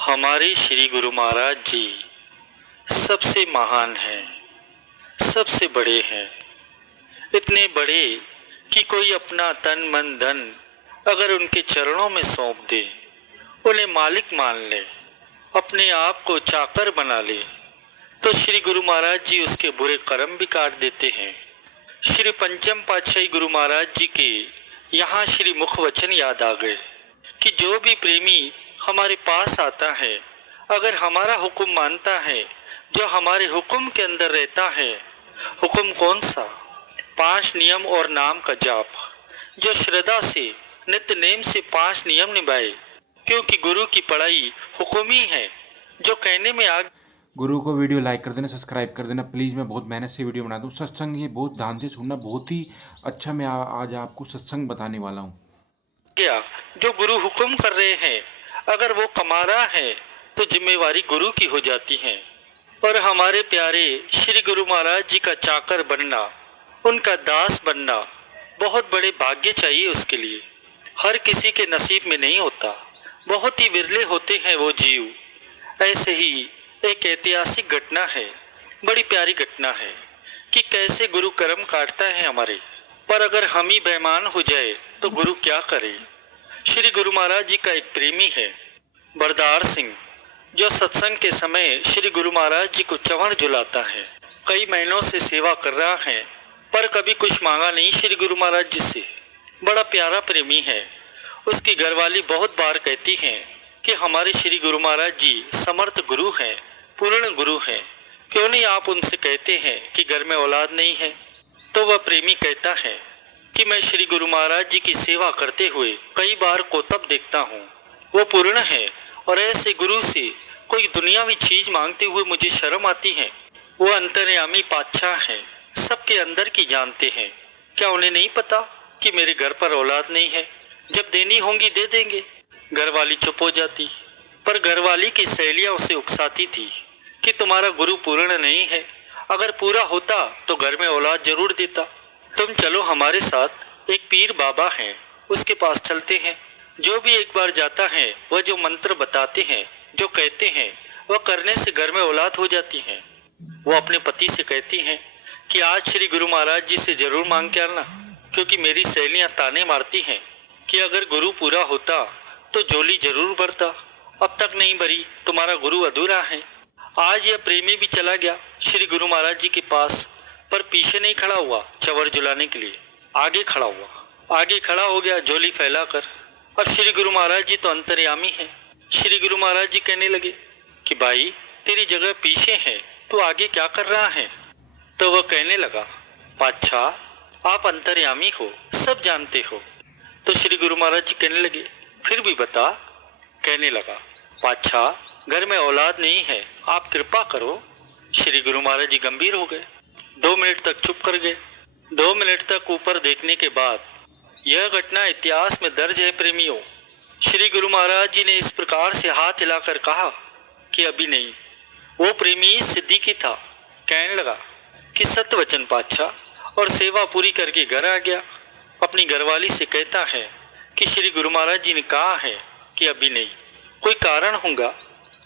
हमारे श्री गुरु महाराज जी सबसे महान हैं, सबसे बड़े हैं। इतने बड़े कि कोई अपना तन मन धन अगर उनके चरणों में सौंप दे, उन्हें मालिक मान ले, अपने आप को चाकर बना ले, तो श्री गुरु महाराज जी उसके बुरे कर्म भी काट देते हैं। श्री पंचम पातशाही गुरु महाराज जी के यहाँ श्री मुख वचन याद आ गए कि जो भी प्रेमी हमारे पास आता है, अगर हमारा हुक्म मानता है, जो हमारे हुक्म के अंदर रहता है, हुक्म कौन सा? 5 नियम और नाम का जाप। जो श्रद्धा से नित्य नेम से 5 नियम निभाए, क्योंकि गुरु की पढ़ाई हुक्म ही है, जो कहने में आ। गुरु को वीडियो लाइक कर देना, सब्सक्राइब कर देना प्लीज़। मैं बहुत मेहनत से वीडियो बना दूँ। सत्संग ये बहुत ध्यान से सुनना, बहुत ही अच्छा मैं आज आपको सत्संग बताने वाला हूँ। क्या जो गुरु हुक्म कर रहे हैं, अगर वो कमा रहा है तो जिम्मेवारी गुरु की हो जाती है। और हमारे प्यारे श्री गुरु महाराज जी का चाकर बनना, उनका दास बनना बहुत बड़े भाग्य चाहिए उसके लिए। हर किसी के नसीब में नहीं होता, बहुत ही विरले होते हैं वो जीव। ऐसे ही एक ऐतिहासिक घटना है, बड़ी प्यारी घटना है कि कैसे गुरु कर्म काटता है हमारे। पर अगर हम ही बेईमान हो जाए तो गुरु क्या करे। श्री गुरु महाराज जी का एक प्रेमी है, बरदार सिंह, जो सत्संग के समय श्री गुरु महाराज जी को चंवर झुलाता है। कई महीनों से सेवा कर रहा है, पर कभी कुछ मांगा नहीं श्री गुरु महाराज जी से। बड़ा प्यारा प्रेमी है। उसकी घरवाली बहुत बार कहती हैं कि हमारे श्री गुरु महाराज जी समर्थ गुरु हैं, पूर्ण गुरु हैं, क्यों नहीं आप उनसे कहते हैं कि घर में औलाद नहीं है। तो वह प्रेमी कहता है कि मैं श्री गुरु महाराज जी की सेवा करते हुए कई बार कोतब देखता हूँ, वो पूर्ण है, और ऐसे गुरु से कोई दुनियावी चीज मांगते हुए मुझे शर्म आती है। वो अंतर्यामी पातशाह हैं, सबके अंदर की जानते हैं। क्या उन्हें नहीं पता कि मेरे घर पर औलाद नहीं है, जब देनी होंगी दे देंगे। घरवाली चुप हो जाती, पर घरवाली की सहेलियां उसे उकसाती थी कि तुम्हारा गुरु पूर्ण नहीं है, अगर पूरा होता तो घर में औलाद जरूर देता। तुम चलो हमारे साथ, एक पीर बाबा हैं, उसके पास चलते हैं। जो भी एक बार जाता है, वह जो मंत्र बताते हैं, जो कहते हैं, वह करने से घर में औलाद हो जाती है। वो अपने पति से कहती हैं कि आज श्री गुरु महाराज जी से जरूर मांग के आना, क्योंकि मेरी सहेलियां ताने मारती हैं कि अगर गुरु पूरा होता तो झोली जरूर भरता, अब तक नहीं भरी, तुम्हारा गुरु अधूरा है। आज यह प्रेमी भी चला गया श्री गुरु महाराज जी के पास, पर पीछे नहीं खड़ा हुआ चंवर झुलाने के लिए, आगे खड़ा हुआ। आगे खड़ा हो गया झोली फैलाकर। अब श्री गुरु महाराज जी तो अंतर्यामी हैं। श्री गुरु महाराज जी कहने लगे कि भाई तेरी जगह पीछे है, तू आगे क्या कर रहा है? तो वह कहने लगा, पातशाह आप अंतर्यामी हो, सब जानते हो। तो श्री गुरु महाराज जी कहने लगे, फिर भी बता। कहने लगा, पातशाह घर में औलाद नहीं है, आप कृपा करो। श्री गुरु महाराज जी गंभीर हो गए, 2 मिनट तक चुप कर गए। 2 मिनट तक ऊपर देखने के बाद, यह घटना इतिहास में दर्ज है प्रेमियों। श्री गुरु महाराज जी ने इस प्रकार से हाथ हिलाकर कहा कि अभी नहीं। वो प्रेमी सिद्दीकी था, कहने लगा कि सत्य वचन पातशाह, और सेवा पूरी करके घर आ गया। अपनी घरवाली से कहता है कि श्री गुरु महाराज जी ने कहा है कि अभी नहीं, कोई कारण होगा।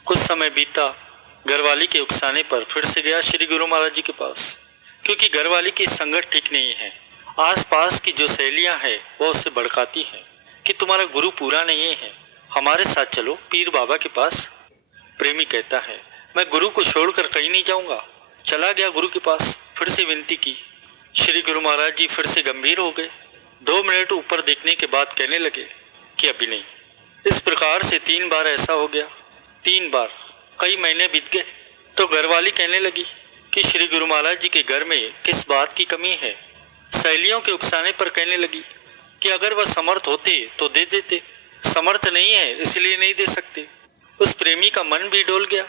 कुछ समय बीता, घरवाली के उकसाने पर फिर से गया श्री गुरु महाराज जी के पास, क्योंकि घरवाली की संगत ठीक नहीं है। आसपास की जो सहेलियां हैं वो उससे भड़काती हैं कि तुम्हारा गुरु पूरा नहीं है, हमारे साथ चलो पीर बाबा के पास। प्रेमी कहता है, मैं गुरु को छोड़कर कहीं नहीं जाऊंगा। चला गया गुरु के पास, फिर से विनती की। श्री गुरु महाराज जी फिर से गंभीर हो गए। 2 मिनट ऊपर देखने के बाद कहने लगे कि अभी नहीं। इस प्रकार से 3 बार ऐसा हो गया। 3 बार कई महीने बीत गए। तो घरवाली कहने लगी कि श्री गुरु महाराज जी के घर में किस बात की कमी है। सहेलियों के उकसाने पर कहने लगी कि अगर वह समर्थ होते तो दे देते, समर्थ नहीं है इसलिए नहीं दे सकते। उस प्रेमी का मन भी डोल गया।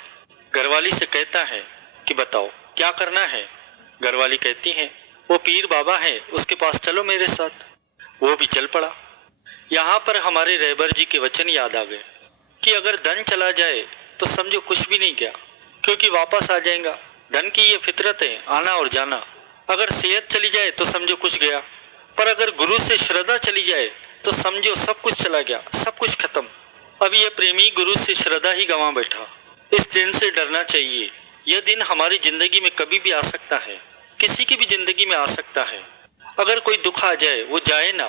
घरवाली से कहता है कि बताओ क्या करना है। घरवाली कहती है, वो पीर बाबा है, उसके पास चलो मेरे साथ। वो भी चल पड़ा। यहाँ पर हमारे रहबर जी के वचन याद आ गए कि अगर धन चला जाए तो समझो कुछ भी नहीं गया, क्योंकि वापस आ जाएगा। धन की ये फितरत है, आना और जाना। अगर सेहत चली जाए तो समझो कुछ गया, पर अगर गुरु से श्रद्धा चली जाए तो समझो सब कुछ चला गया, सब कुछ खत्म। अब यह प्रेमी गुरु से श्रद्धा ही गंवा बैठा। इस दिन से डरना चाहिए। यह दिन हमारी जिंदगी में कभी भी आ सकता है, किसी की भी जिंदगी में आ सकता है। अगर कोई दुख आ जाए वो जाए ना,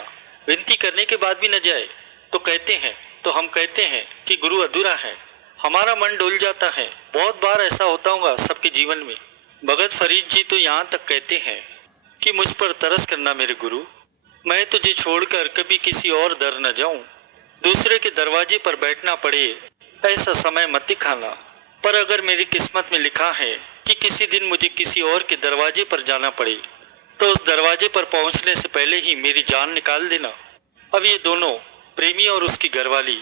विनती करने के बाद भी न जाए तो हम कहते हैं कि गुरु अधूरा है। हमारा मन डोल जाता है। बहुत बार ऐसा होता होगा सबके जीवन में। भगत फरीद जी तो यहाँ तक कहते हैं कि मुझ पर तरस करना मेरे गुरु, मैं तुझे छोड़कर कभी किसी और दर न जाऊं। दूसरे के दरवाजे पर बैठना पड़े ऐसा समय मत दिखाना। पर अगर मेरी किस्मत में लिखा है कि किसी दिन मुझे किसी और के दरवाजे पर जाना पड़े तो उस दरवाजे पर पहुंचने से पहले ही मेरी जान निकाल देना। अब ये दोनों प्रेमी और उसकी घरवाली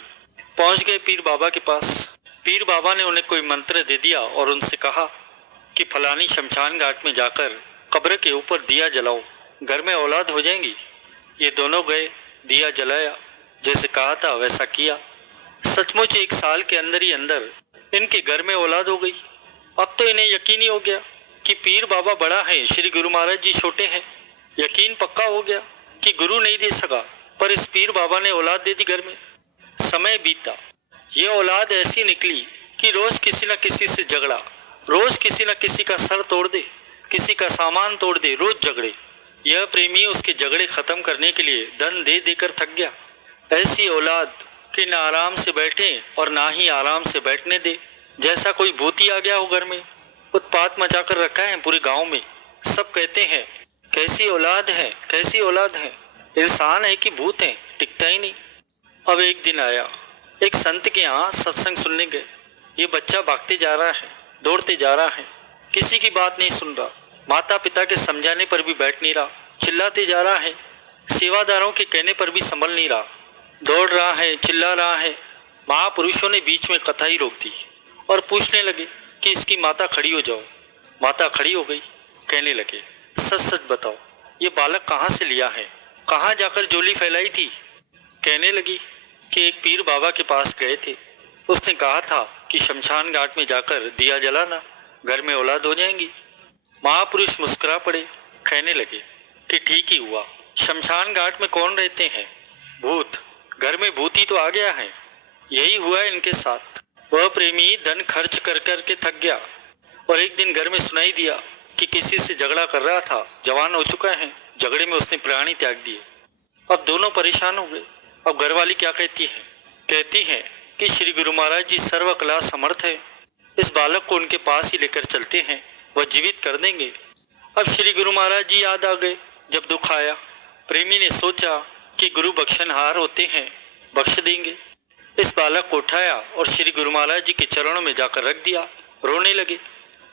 पहुंच गए पीर बाबा के पास। पीर बाबा ने उन्हें कोई मंत्र दे दिया और उनसे कहा कि फलानी शमशान घाट में जाकर कब्र के ऊपर दिया जलाओ, घर में औलाद हो जाएंगी। ये दोनों गए, दिया जलाया, जैसे कहा था वैसा किया। सचमुच 1 साल के अंदर ही अंदर इनके घर में औलाद हो गई। अब तो इन्हें यकीन ही हो गया कि पीर बाबा बड़ा है, श्री गुरु महाराज जी छोटे हैं। यकीन पक्का हो गया कि गुरु नहीं दे सका, पर इस पीर बाबा ने औलाद दे दी घर में। समय बीता, ये औलाद ऐसी निकली कि रोज किसी न किसी से झगड़ा, रोज किसी न किसी का सर तोड़ दे, किसी का सामान तोड़ दे, रोज झगड़े। यह प्रेमी उसके झगड़े खत्म करने के लिए धन दे देकर थक गया। ऐसी औलाद कि न आराम से बैठे और ना ही आराम से बैठने दे, जैसा कोई भूत ही आ गया हो घर में। उत्पात मचा कर रखा है पूरे गांव में। सब कहते हैं कैसी औलाद है, कैसी औलाद है। इंसान है कि भूत है, टिकता ही नहीं। अब एक दिन आया, एक संत के यहाँ सत्संग सुनने गए। ये बच्चा भागते जा रहा है, दौड़ते जा रहा है, किसी की बात नहीं सुन रहा, माता पिता के समझाने पर भी बैठ नहीं रहा, चिल्लाते जा रहा है, सेवादारों के कहने पर भी संभल नहीं रहा, दौड़ रहा है, चिल्ला रहा है। महापुरुषों ने बीच में कथा ही रोक दी और पूछने लगे कि इसकी माता खड़ी हो जाओ। माता खड़ी हो गई। कहने लगे सच सच बताओ, ये बालक कहाँ से लिया है, कहाँ जाकर जोली फैलाई थी। कहने लगी कि एक पीर बाबा के पास गए थे, उसने कहा था कि शमशान घाट में जाकर दिया जलाना, घर में औलाद हो जाएंगी। महापुरुष मुस्कुरा पड़े। कहने लगे कि ठीक ही हुआ, शमशान घाट में कौन रहते हैं, भूत। घर में भूत ही तो आ गया है। यही हुआ इनके साथ। वह प्रेमी धन खर्च कर कर के थक गया और एक दिन घर में सुनाई दिया कि किसी से झगड़ा कर रहा था, जवान हो चुका है, झगड़े में उसने प्राणी त्याग दिए। अब दोनों परेशान हो गए। अब घरवाली क्या कहती है, कहती है कि श्री गुरु महाराज जी सर्व कला समर्थ है, इस बालक को उनके पास ही लेकर चलते हैं, वह जीवित कर देंगे। अब श्री गुरु महाराज जी याद आ गए। जब दुख आया, प्रेमी ने सोचा कि गुरु बख्शनहार होते हैं, बख्श देंगे। इस बालक को उठाया और श्री गुरु महाराज जी के चरणों में जाकर रख दिया। रोने लगे।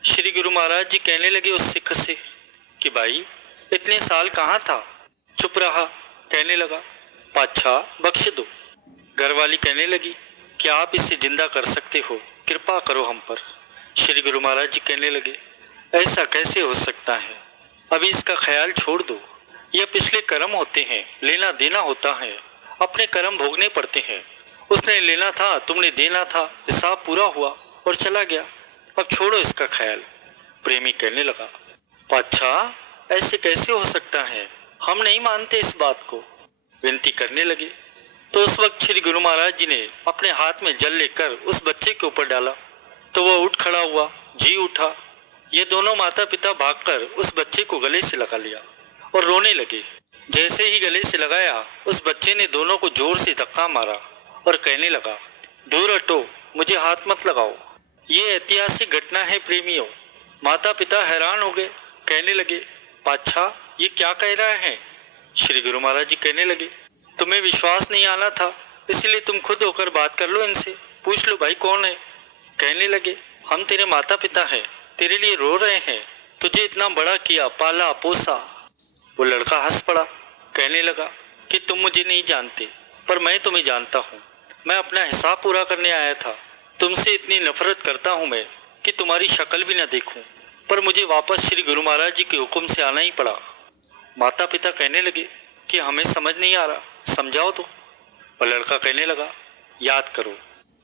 श्री गुरु महाराज जी कहने लगे उस सिख से कि भाई इतने साल कहाँ था। चुप रहा। कहने लगा पातशाह बख्श दो। घरवाली कहने लगी कि आप इसे जिंदा कर सकते हो, कृपा करो हम पर। श्री गुरु महाराज जी कहने लगे ऐसा कैसे हो सकता है, अभी इसका ख्याल छोड़ दो। यह पिछले कर्म होते हैं, लेना देना होता है, अपने कर्म भोगने पड़ते हैं। उसने लेना था, तुमने देना था, हिसाब पूरा हुआ और चला गया, अब छोड़ो इसका ख्याल। प्रेमी कहने लगा पातशाह ऐसे कैसे हो सकता है, हम नहीं मानते इस बात को। विनती करने लगे तो उस वक्त श्री गुरु महाराज जी ने अपने हाथ में जल लेकर उस बच्चे के ऊपर डाला तो वह उठ खड़ा हुआ, जी उठा। ये दोनों माता पिता भागकर उस बच्चे को गले से लगा लिया और रोने लगे। जैसे ही गले से लगाया, उस बच्चे ने दोनों को जोर से धक्का मारा और कहने लगा दूर हटो, मुझे हाथ मत लगाओ। ये ऐतिहासिक घटना है प्रेमियों। माता पिता हैरान हो गए। कहने लगे पातशाह ये क्या कह रहा है। श्री गुरु महाराज जी कहने लगे तुम्हें विश्वास नहीं आना था, इसलिए तुम खुद होकर बात कर लो इनसे, पूछ लो भाई कौन है। कहने लगे हम तेरे माता पिता हैं, तेरे लिए रो रहे हैं, तुझे इतना बड़ा किया, पाला पोसा। वो लड़का हंस पड़ा। कहने लगा कि तुम मुझे नहीं जानते, पर मैं तुम्हें जानता हूँ। मैं अपना हिसाब पूरा करने आया था। तुमसे इतनी नफरत करता हूँ मैं कि तुम्हारी शक्ल भी न देखूं, पर मुझे वापस श्री गुरु महाराज जी के हुक्म से आना ही पड़ा। माता पिता कहने लगे कि हमें समझ नहीं आ रहा, समझाओ तो। और लड़का कहने लगा याद करो,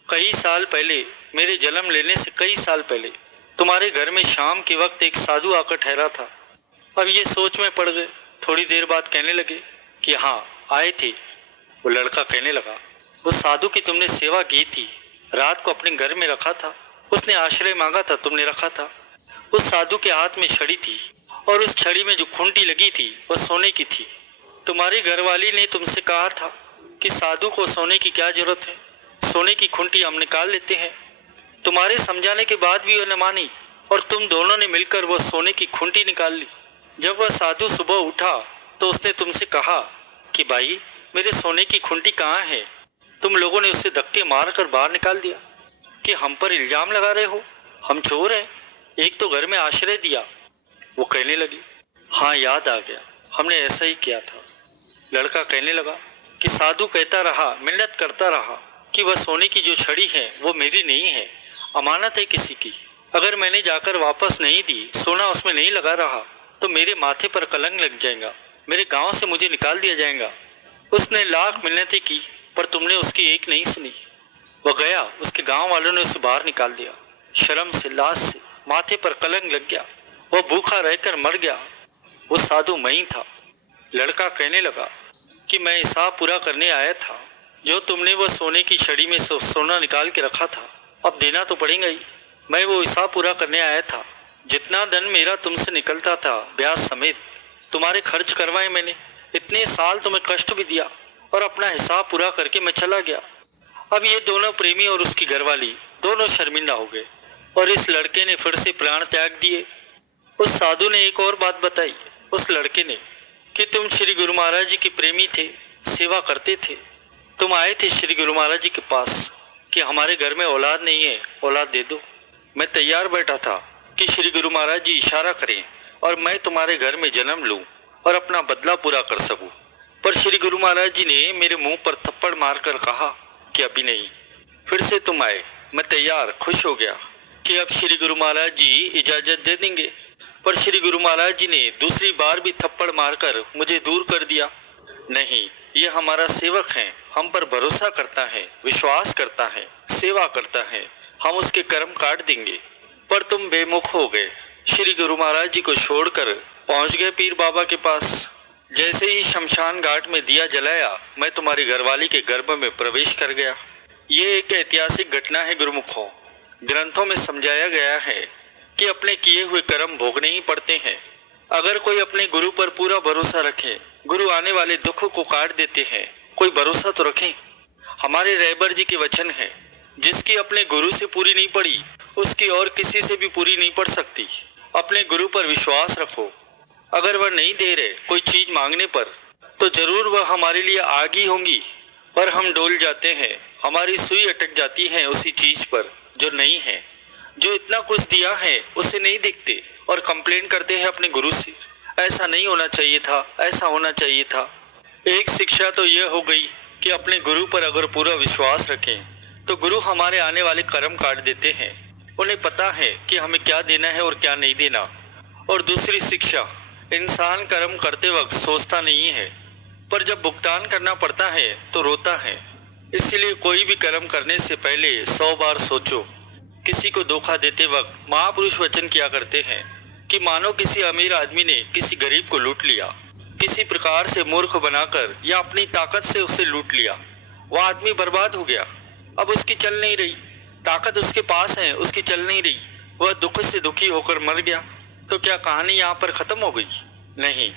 कई साल पहले, मेरे जन्म लेने से कई साल पहले तुम्हारे घर में शाम के वक्त एक साधु आकर ठहरा था। अब ये सोच में पड़ गए। थोड़ी देर बाद कहने लगे कि हाँ आए थे। वो लड़का कहने लगा उस साधु की तुमने सेवा की थी, रात को अपने घर में रखा था, उसने आश्रय मांगा था, तुमने रखा था। उस साधु के हाथ में छड़ी थी और उस छड़ी में जो खूंटी लगी थी वह सोने की थी। तुम्हारी घरवाली ने तुमसे कहा था कि साधु को सोने की क्या जरूरत है, सोने की खूंटी हम निकाल लेते हैं। तुम्हारे समझाने के बाद भी वह न मानी और तुम दोनों ने मिलकर वह सोने की खूंटी निकाल ली। जब वह साधु सुबह उठा तो उसने तुमसे कहा कि भाई मेरे सोने की खूंटी कहाँ है। तुम लोगों ने उसे धक्के मार कर बाहर निकाल दिया कि हम पर इल्जाम लगा रहे हो, हम चोर हैं, एक तो घर में आश्रय दिया। वो कहने लगी, हाँ याद आ गया, हमने ऐसा ही किया था। लड़का कहने लगा कि साधु कहता रहा, मिन्नत करता रहा कि वह सोने की जो छड़ी है वो मेरी नहीं है, अमानत है किसी की। अगर मैंने जाकर वापस नहीं दी, सोना उसमें नहीं लगा रहा तो मेरे माथे पर कलंक लग जाएगा, मेरे गांव से मुझे निकाल दिया जाएगा। उसने लाख मिन्नतें की पर तुमने उसकी एक नहीं सुनी। वह गया, उसके गांव वालों ने उसे बाहर निकाल दिया। शर्म से, लाज से माथे पर कलंक लग गया, वह भूखा रहकर मर गया। वो साधु मैं ही था। लड़का कहने लगा कि मैं हिसाब पूरा करने आया था, जो तुमने वह सोने की छड़ी में सोना निकाल के रखा था अब देना तो पड़ेगा ही। मैं वो हिसाब पूरा करने आया था, जितना धन मेरा तुमसे निकलता था ब्याज समेत तुम्हारे खर्च करवाए मैंने। इतने साल तुम्हें कष्ट भी दिया और अपना हिसाब पूरा करके मैं चला गया। अब ये दोनों प्रेमी और उसकी घरवाली दोनों शर्मिंदा हो गए और इस लड़के ने फिर से प्राण त्याग दिए। उस साधु ने एक और बात बताई उस लड़के ने कि तुम श्री गुरु महाराज जी के प्रेमी थे, सेवा करते थे। तुम आए थे श्री गुरु महाराज जी के पास कि हमारे घर में औलाद नहीं है, औलाद दे दो। मैं तैयार बैठा था कि श्री गुरु महाराज जी इशारा करें और मैं तुम्हारे घर में जन्म लूं और अपना बदला पूरा कर सकूं। पर श्री गुरु महाराज जी ने मेरे मुंह पर थप्पड़ मारकर कहा कि अभी नहीं। फिर से तुम आए, मैं तैयार, खुश हो गया कि अब श्री गुरु महाराज जी इजाजत दे देंगे। पर श्री गुरु महाराज जी ने दूसरी बार भी थप्पड़ मारकर मुझे दूर कर दिया। नहीं, ये हमारा सेवक है, हम पर भरोसा करता है, विश्वास करता है, सेवा करता है, हम उसके कर्म काट देंगे। पर तुम बेमुख हो गए, श्री गुरु महाराज जी को छोड़कर पहुंच गए पीर बाबा के पास। जैसे ही शमशान घाट में दिया जलाया, मैं तुम्हारी घरवाली के गर्भ में प्रवेश कर गया। ये एक ऐतिहासिक घटना है गुरुमुखों। ग्रंथों में समझाया गया है कि अपने किए हुए कर्म भोगने ही पड़ते हैं। अगर कोई अपने गुरु पर पूरा भरोसा रखे, गुरु आने वाले दुखों को काट देते हैं, कोई भरोसा तो रखें। हमारे रहबर जी के वचन है, जिसकी अपने गुरु से पूरी नहीं पड़ी उसकी और किसी से भी पूरी नहीं पड़ सकती। अपने गुरु पर विश्वास रखो। अगर वह नहीं दे रहे कोई चीज मांगने पर तो जरूर वह हमारे लिए आगी होंगी, पर हम डोल जाते हैं, हमारी सुई अटक जाती है उसी चीज पर जो नहीं है। जो इतना कुछ दिया है उसे नहीं देखते और कंप्लेन करते हैं अपने गुरु से, ऐसा नहीं होना चाहिए था, ऐसा होना चाहिए था। एक शिक्षा तो यह हो गई कि अपने गुरु पर अगर पूरा विश्वास रखें तो गुरु हमारे आने वाले कर्म काट देते हैं। उन्हें पता है कि हमें क्या देना है और क्या नहीं देना। और दूसरी शिक्षा, इंसान कर्म करते वक्त सोचता नहीं है, पर जब भुगतान करना पड़ता है तो रोता है। इसलिए कोई भी कर्म करने से पहले 100 बार सोचो। किसी को धोखा देते वक्त महापुरुष वचन किया करते हैं कि मानो किसी अमीर आदमी ने किसी गरीब को लूट लिया, किसी प्रकार से मूर्ख बनाकर या अपनी ताकत से उसे लूट लिया। वह आदमी बर्बाद हो गया, अब उसकी चल नहीं रही, ताकत उसके पास है, उसकी चल नहीं रही, वह दुख से दुखी होकर मर गया। तो क्या कहानी यहाँ पर खत्म हो गई? नहीं,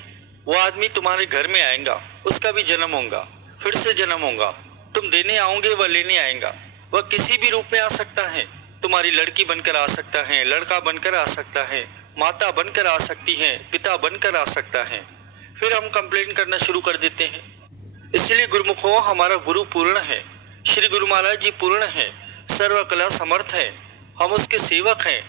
वो आदमी तुम्हारे घर में आएगा, उसका भी जन्म होगा, फिर से जन्म होगा। तुम देने आओगे, वह लेने आएगा। वह किसी भी रूप में आ सकता है, तुम्हारी लड़की बनकर आ सकता है, लड़का बनकर आ सकता है, माता बनकर आ सकती है, पिता बनकर आ सकता है। फिर हम कंप्लेन करना शुरू कर देते हैं। इसलिए गुरुमुखों, हमारा गुरु पूर्ण है, श्री गुरु महाराज जी पूर्ण है, सर्व कला समर्थ है, हम उसके सेवक हैं।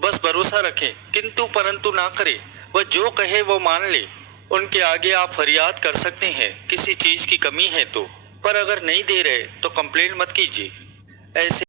बस भरोसा रखें, किंतु परंतु ना करें, वह जो कहे वो मान ले। उनके आगे आप फरियाद कर सकते हैं किसी चीज की कमी है तो, पर अगर नहीं दे रहे तो कंप्लेंट मत कीजिए। ऐसे